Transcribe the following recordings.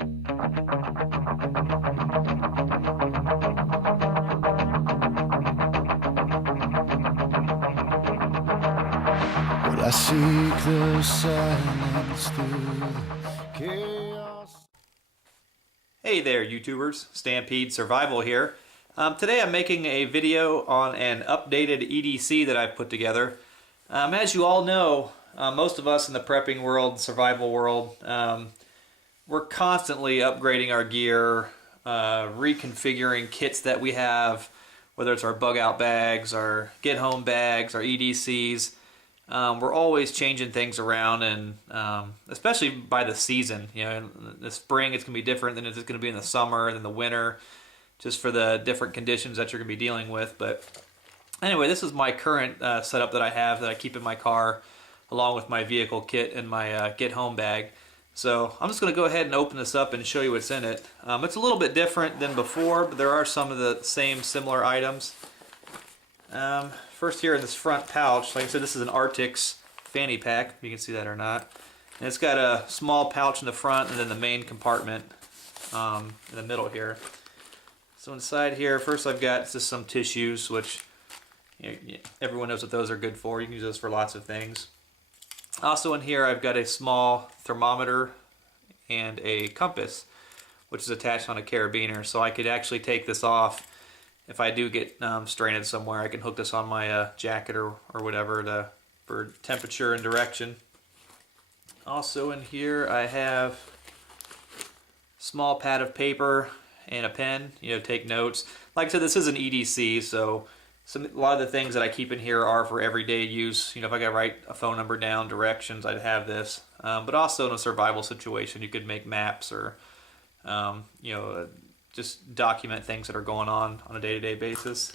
I seek the silence through the chaos. Hey there, YouTubers. Stampede Survival here. Today I'm making a video on an updated EDC that I've put together. As you all know, most of us in the prepping world, survival world, we're constantly upgrading our gear, reconfiguring kits that we have, whether it's our bug out bags, our get home bags, our EDCs. We're always changing things around, and especially by the season. You know, in the spring it's going to be different than it's going to be in the summer, than the winter, just for the different conditions that you're going to be dealing with. But anyway, this is my current setup that I have that I keep in my car, along with my vehicle kit and my get home bag. So I'm just going to go ahead and open this up and show you what's in it. It's a little bit different than before, but there are some of the same similar items. First here in this front pouch, like I said, this is an Arctix fanny pack, if you can see that or not. And it's got a small pouch in the front and then the main compartment in the middle here. So inside here, first I've got just some tissues, which everyone knows what those are good for. You can use those for lots of things. Also in here I've got a small thermometer and a compass, which is attached on a carabiner, so I could actually take this off. If I do get stranded somewhere, I can hook this on my jacket or whatever for temperature and direction. Also in here I have a small pad of paper and a pen, take notes. Like I said, this is an EDC, so a lot of the things that I keep in here are for everyday use. If I got to write a phone number down, directions, I'd have this. But also in a survival situation, you could make maps or, just document things that are going on a day-to-day basis.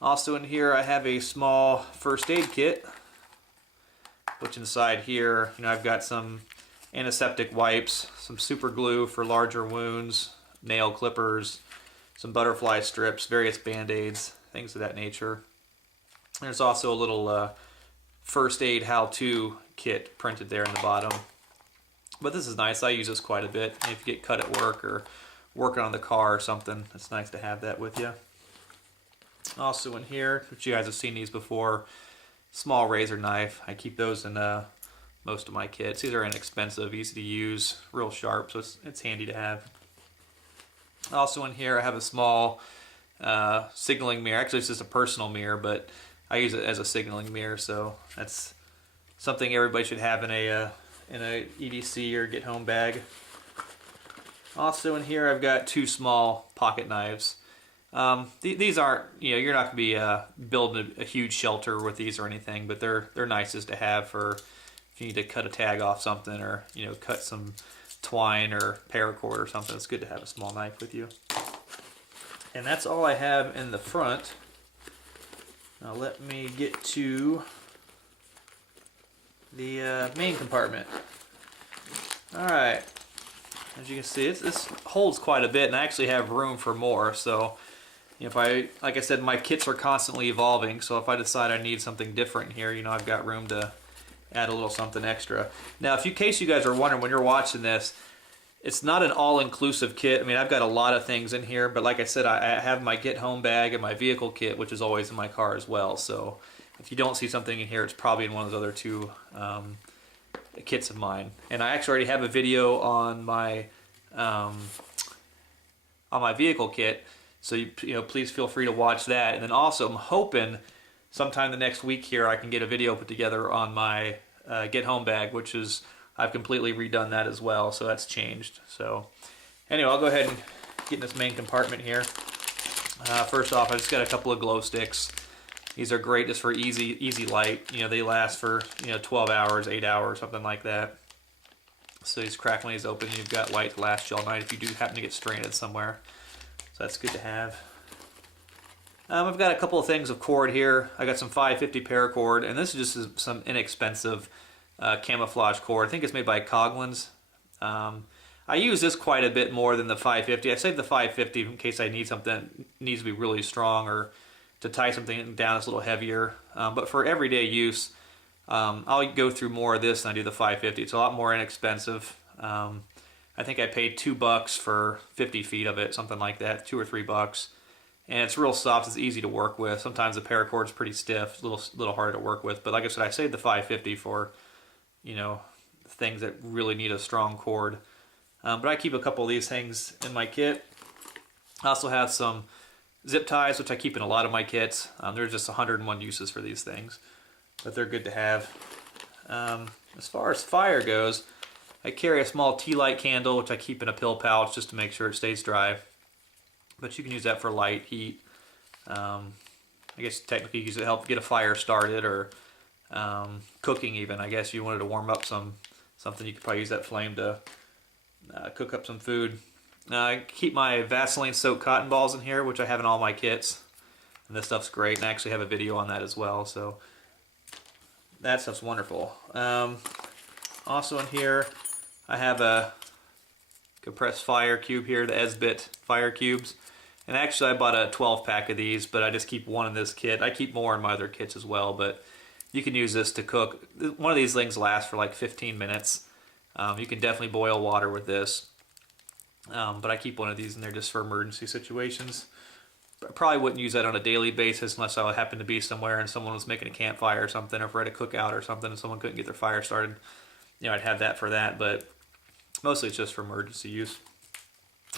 Also in here I have a small first aid kit, which inside here, I've got some antiseptic wipes, some super glue for larger wounds, nail clippers, some butterfly strips, various band-aids, things of that nature. There's also a little first aid how-to kit printed there in the bottom. But this is nice. I use this quite a bit. If you get cut at work or working on the car or something, it's nice to have that with you. Also in here, which you guys have seen these before, small razor knife. I keep those in most of my kits. These are inexpensive, easy to use, real sharp, so it's handy to have. Also in here I have a small signaling mirror. Actually it's just a personal mirror, but I use it as a signaling mirror, so that's something everybody should have in a EDC or get home bag. Also in here I've got two small pocket knives. These aren't, you're not going to be building a huge shelter with these or anything, but they're nice just to have for if you need to cut a tag off something or cut some twine or paracord or something. It's good to have a small knife with you. And that's all I have in the front. Now let me get to the main compartment. Alright. As you can see, this holds quite a bit, and I actually have room for more. So, like I said, my kits are constantly evolving. So if I decide I need something different here, I've got room to add a little something extra. Now, in case you guys are wondering when you're watching this, it's not an all-inclusive kit. I mean, I've got a lot of things in here, but like I said, I have my get home bag and my vehicle kit, which is always in my car as well. So if you don't see something in here, it's probably in one of those other two kits of mine. And I actually already have a video on my vehicle kit, so please feel free to watch that. And then also I'm hoping sometime the next week here I can get a video put together on my get home bag, which is I've completely redone that as well, so that's changed. So anyway, I'll go ahead and get in this main compartment here. First off, I just got a couple of glow sticks. These are great just for easy light. They last for 12 hours, 8 hours, something like that. So you just crack one of these open and you've got light to last you all night if you do happen to get stranded somewhere. So that's good to have. I've got a couple of things of cord here. I got some 550 paracord, and this is just some inexpensive camouflage cord. I think it's made by Coghlan's. I use this quite a bit more than the 550. I saved the 550 in case I need something that needs to be really strong or to tie something down that's a little heavier. But for everyday use, I'll go through more of this than I do the 550. It's a lot more inexpensive. I think I paid $2 for 50 feet of it, something like that, $2 or $3. And it's real soft, it's easy to work with. Sometimes the paracord's pretty stiff, a little harder to work with. But like I said, I saved the $5.50 for, you know, things that really need a strong cord. But I keep a couple of these things in my kit. I also have some zip ties, which I keep in a lot of my kits. There's just 101 uses for these things, but they're good to have. As far as fire goes, I carry a small tea light candle, which I keep in a pill pouch just to make sure it stays dry. But you can use that for light, heat. I guess technically you use it to help get a fire started, or cooking even. I guess you wanted to warm up something, you could probably use that flame to cook up some food. I keep my Vaseline soaked cotton balls in here, which I have in all my kits. And this stuff's great, and I actually have a video on that as well, so that stuff's wonderful. Also in here, I have a compressed fire cube here, the Esbit fire cubes. And actually I bought a 12-pack of these, but I just keep one in this kit. I keep more in my other kits as well, but you can use this to cook. One of these things lasts for like 15 minutes. You can definitely boil water with this. But I keep one of these in there just for emergency situations. I probably wouldn't use that on a daily basis unless I happened to be somewhere and someone was making a campfire or something, or if we're at a cookout or something and someone couldn't get their fire started. You know, I'd have that for that, but mostly it's just for emergency use.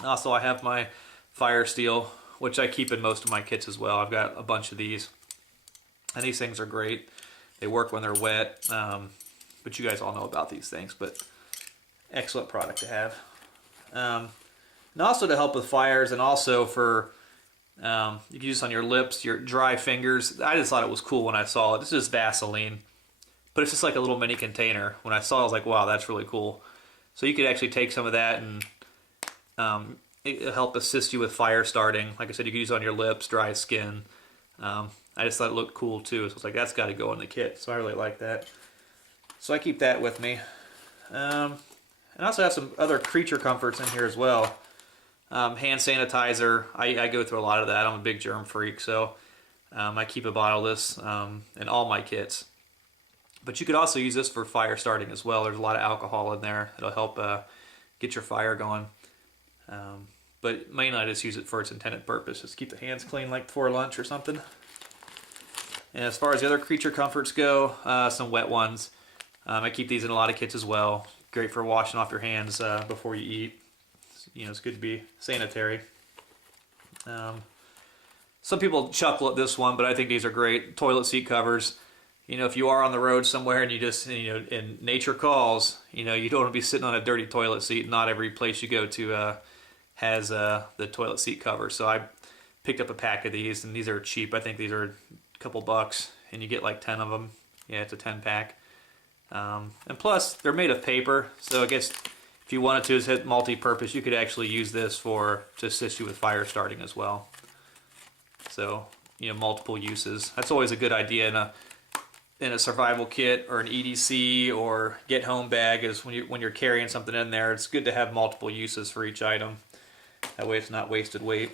Also, I have my fire steel, which I keep in most of my kits as well. I've got a bunch of these, and these things are great. They work when they're wet, but you guys all know about these things, but excellent product to have. And also to help with fires, and also for you can use this on your lips, your dry fingers. I just thought it was cool when I saw it. This is Vaseline, but it's just like a little mini container. When I saw it, I was like, wow, that's really cool. So you could actually take some of that and it'll help assist you with fire starting. Like I said, you can use it on your lips, dry skin. I just thought it looked cool too, so it's like, that's got to go in the kit. So I really like that. So I keep that with me. And I also have some other creature comforts in here as well. Hand sanitizer, I go through a lot of that. I'm a big germ freak, so I keep a bottle of this in all my kits. But you could also use this for fire starting as well. There's a lot of alcohol in there. It'll help get your fire going. But mainly I just use it for its intended purpose. Just keep the hands clean like before lunch or something. And as far as the other creature comforts go, some wet ones. I keep these in a lot of kits as well. Great for washing off your hands before you eat. You know, it's good to be sanitary. Some people chuckle at this one, but I think these are great. Toilet seat covers. You know, if you are on the road somewhere and you just, you know, and nature calls, you know, you don't want to be sitting on a dirty toilet seat. Not every place you go to has the toilet seat cover. So I picked up a pack of these, and these are cheap. I think these are a couple bucks, and you get like 10 of them. Yeah, it's a 10-pack. And plus, they're made of paper, so I guess if you wanted to just hit multi-purpose, you could actually use this to assist you with fire starting as well. So, you know, multiple uses. That's always a good idea in a survival kit or an EDC or get home bag, is when you're carrying something in there, it's good to have multiple uses for each item. That way it's not wasted weight.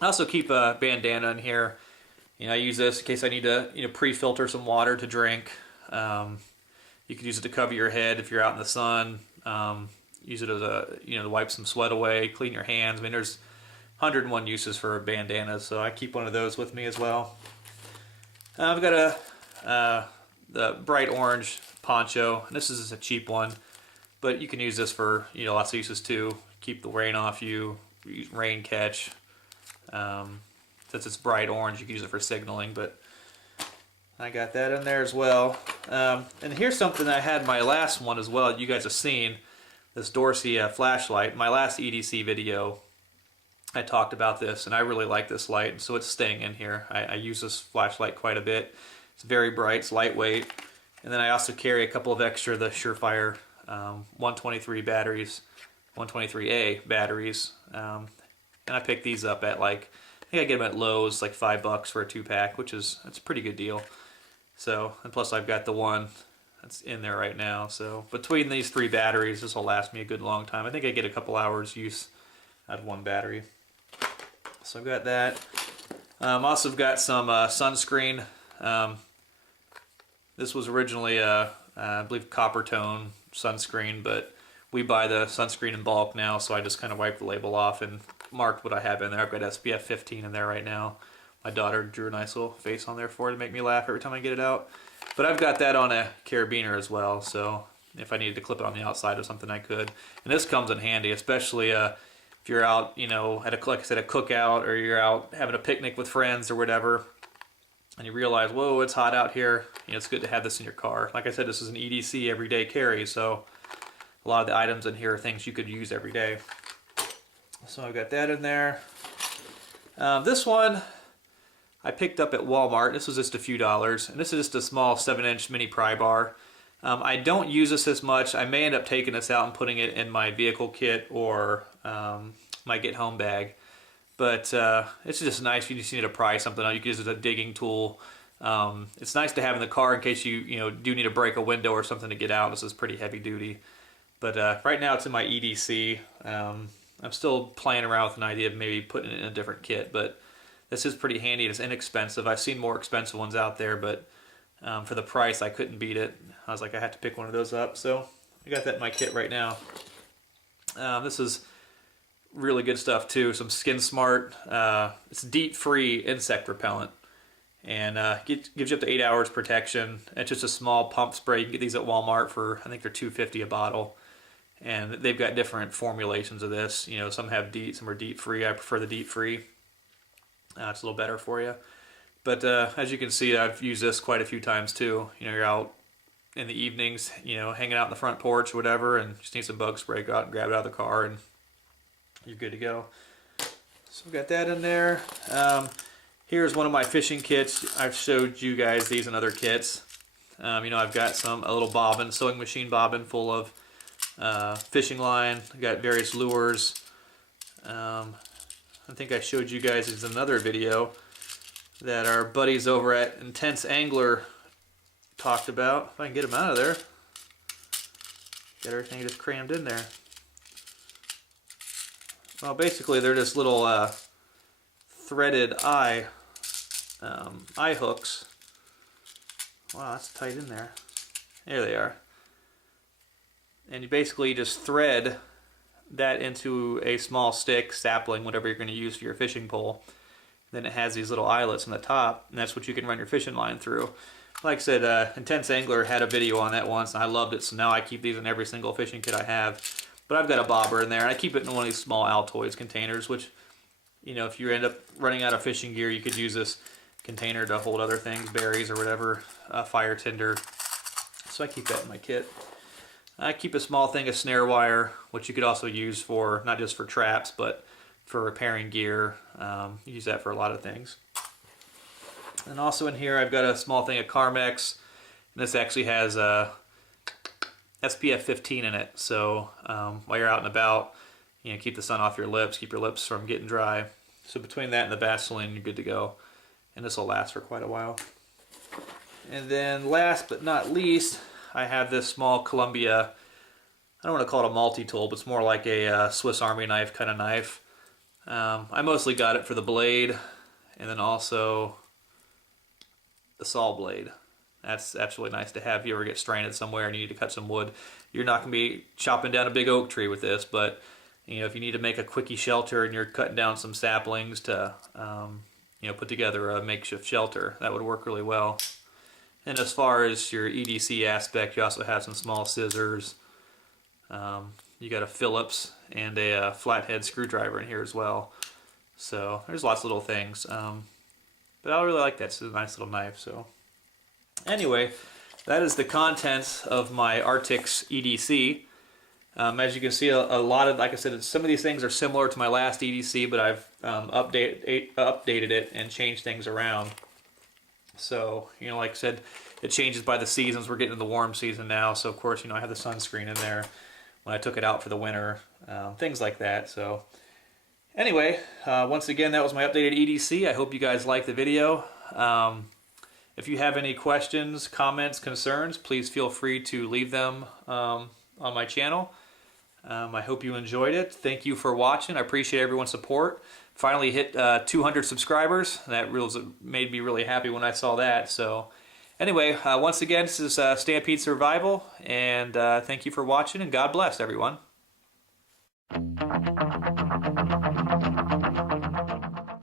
I also keep a bandana in here. You know, I use this in case I need to, you know, pre-filter some water to drink. You could use it to cover your head if you're out in the sun. Use it as to wipe some sweat away, clean your hands. I mean, there's 101 uses for a bandana, so I keep one of those with me as well. I've got the bright orange poncho, and this is a cheap one, but you can use this for, you know, lots of uses too. Keep the rain off you, use rain catch. Since it's bright orange, you can use it for signaling, but I got that in there as well. And here's something I had in my last one as well that you guys have seen, this Dorsey flashlight. My last EDC video, I talked about this, and I really like this light, and so it's staying in here. I use this flashlight quite a bit. It's very bright, it's lightweight. And then I also carry a couple of extra, the Surefire 123 batteries, 123A batteries. And I picked these up at I think I get them at Lowe's, like $5 for a 2-pack, that's a pretty good deal. So, and plus I've got the one that's in there right now. So between these 3 batteries, this will last me a good long time. I think I get a couple hours use out of one battery. So I've got that. Also got some sunscreen. This was originally I believe copper tone sunscreen, but we buy the sunscreen in bulk now, so I just kind of wiped the label off and marked what I have in there. I've got SPF 15 in there right now. My daughter drew a nice little face on there for it to make me laugh every time I get it out. But I've got that on a carabiner as well, so if I needed to clip it on the outside or something, I could. And this comes in handy, especially if you're out, you know, at like I said, a cookout, or you're out having a picnic with friends or whatever, and you realize, whoa, it's hot out here. You know, it's good to have this in your car. Like I said, this is an EDC everyday carry, so a lot of the items in here are things you could use every day. So I've got that in there. This one I picked up at Walmart. This was just a few dollars, and this is just a small 7-inch mini pry bar. I don't use this as much. I may end up taking this out and putting it in my vehicle kit or my get home bag. But it's just nice if you just need to pry something out. You can use it as a digging tool. It's nice to have in the car in case you do need to break a window or something to get out. This is pretty heavy duty. But right now it's in my EDC. I'm still playing around with an idea of maybe putting it in a different kit, but this is pretty handy. It's inexpensive. I've seen more expensive ones out there, but for the price, I couldn't beat it. I was like, I had to pick one of those up, so I got that in my kit right now. This is really good stuff too. Some Skin Smart. It's DEET-free insect repellent, and gives you up to 8 hours protection. It's just a small pump spray. You can get these at Walmart for, I think they're $2.50 a bottle. And they've got different formulations of this. You know, some have DEET, some are DEET-free. I prefer the DEET-free. It's a little better for you. But as you can see, I've used this quite a few times too. You know, you're out in the evenings, you know, hanging out in the front porch or whatever, and just need some bug spray, go out and grab it out of the car, and you're good to go. So we've got that in there. Here's one of my fishing kits. I've showed you guys these in other kits. You know, I've got a little bobbin, sewing machine bobbin full of fishing line. I got various lures. I think I showed you guys in another video that our buddies over at Intense Angler talked about. If I can get them out of there. Got everything just crammed in there. Well, basically they're just little threaded eye hooks. Wow, that's tight in there. There they are. And you basically just thread that into a small stick, sapling, whatever you're going to use for your fishing pole. Then it has these little eyelets on the top, and that's what you can run your fishing line through. Like I said, Intense Angler had a video on that once, and I loved it, so now I keep these in every single fishing kit I have. But I've got a bobber in there, and I keep it in one of these small Altoids containers, which, you know, if you end up running out of fishing gear, you could use this container to hold other things, berries or whatever, fire tinder. So I keep that in my kit. I keep a small thing of snare wire, which you could also use for, not just for traps, but for repairing gear. Use that for a lot of things. And also in here I've got a small thing of Carmex, and this actually has SPF 15 in it, so while you're out and about, you know, keep the sun off your lips, keep your lips from getting dry. So between that and the Vaseline, you're good to go, and this will last for quite a while. And then last but not least, I have this small Columbia, I don't want to call it a multi-tool, but it's more like a Swiss Army knife kind of knife. I mostly got it for the blade, and then also the saw blade. That's really nice to have if you ever get stranded somewhere and you need to cut some wood. You're not going to be chopping down a big oak tree with this, but you know, if you need to make a quickie shelter and you're cutting down some saplings to you know, put together a makeshift shelter, that would work really well. And as far as your EDC aspect, you also have some small scissors. You got a Phillips and a flathead screwdriver in here as well. So there's lots of little things. But I really like that. It's a nice little knife. So anyway, that is the contents of my Arctix EDC. As you can see, a lot of, like I said, some of these things are similar to my last EDC, but I've updated it and changed things around. So, you know, like I said, it changes by the seasons. We're getting into the warm season now, so of course, you know, I have the sunscreen in there when I took it out for the winter, things like that. So anyway, once again, that was my updated EDC. I hope you guys liked the video. If you have any questions, comments, concerns, please feel free to leave them on my channel. I hope you enjoyed it. Thank you for watching. I appreciate everyone's support. Finally hit 200 subscribers. That made me really happy when I saw that. So Anyway, once again, this is Stampede Survival, and thank you for watching, and God bless everyone.